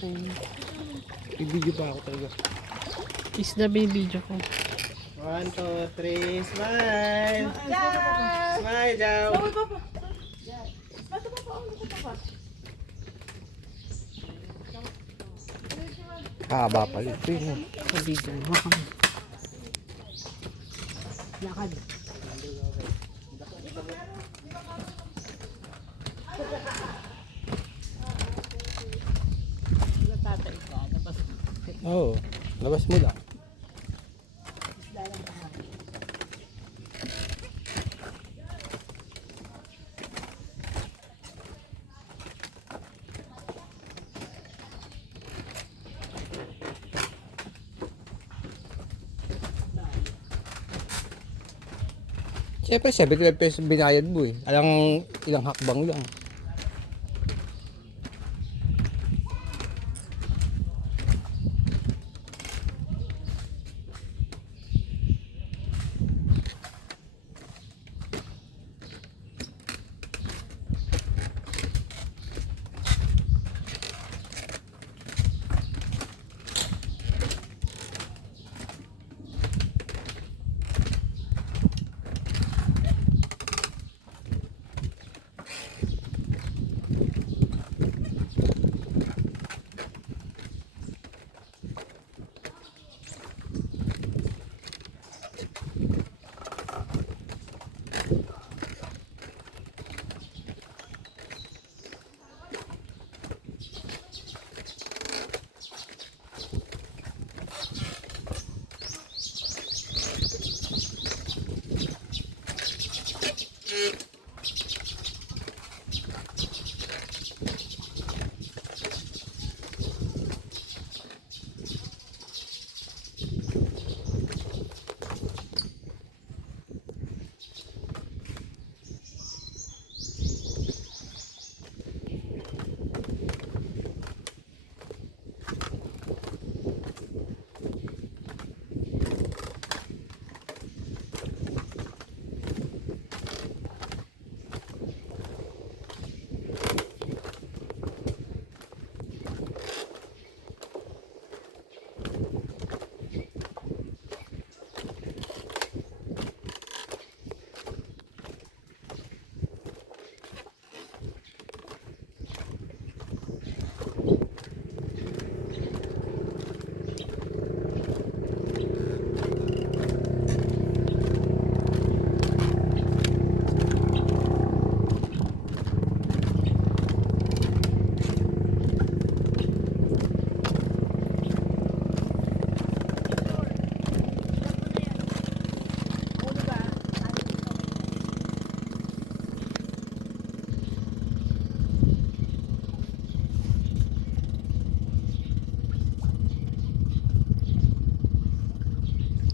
Okay. I-video pa ako talaga. Isda video ko. 1, 2, 3, smile! Smile, Jaw! Haba pala ito yun. Sa video mo. Lakad. Oo, labas mo lang. Siyempre, 75 pesos binayad mo eh. Alang ilang hakbang lang.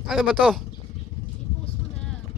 Ano ba to?